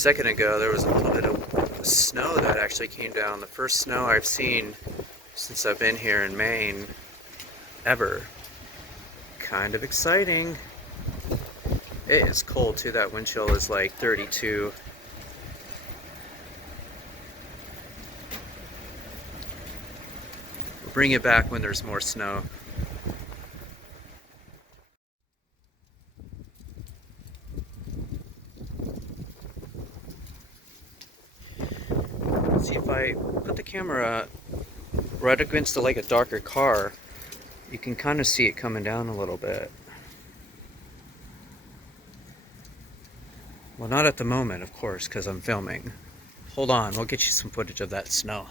second ago there was a little bit of snow that actually came down. The first snow I've seen since I've been here in Maine ever. Kind of exciting. It is cold too. That wind chill is like 32. We'll bring it back when there's more snow. See, if I put the camera right against like a darker car, you can kind of see it coming down a little bit. Well, not at the moment, of course, because I'm filming. Hold on, we'll get you some footage of that snow.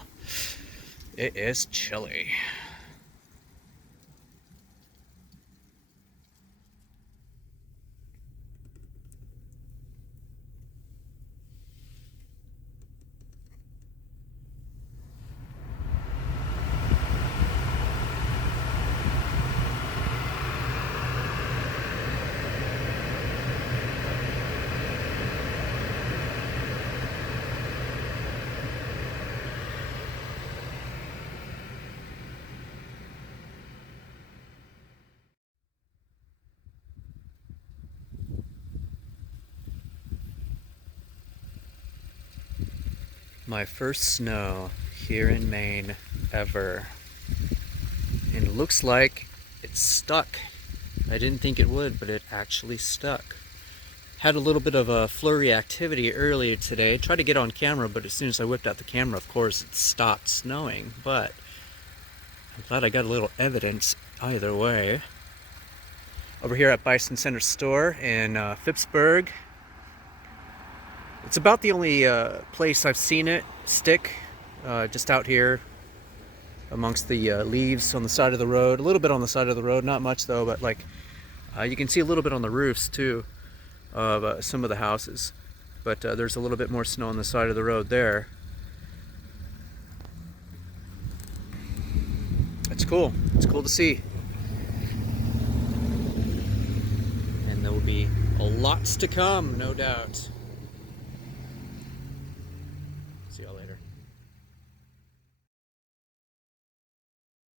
It is chilly. My first snow here in Maine ever. And it looks like it's stuck. I didn't think it would, but it actually stuck. Had a little bit of a flurry activity earlier today. Tried to get on camera, but as soon as I whipped out the camera, of course, it stopped snowing. But I'm glad I got a little evidence either way. Over here at Bison Center Store in Phippsburg. It's about the only place I've seen it stick, just out here amongst the leaves on the side of the road. A little bit on the side of the road, not much though, but like you can see a little bit on the roofs too of some of the houses. But there's a little bit more snow on the side of the road there. It's cool. It's cool to see. And there will be lots to come, no doubt.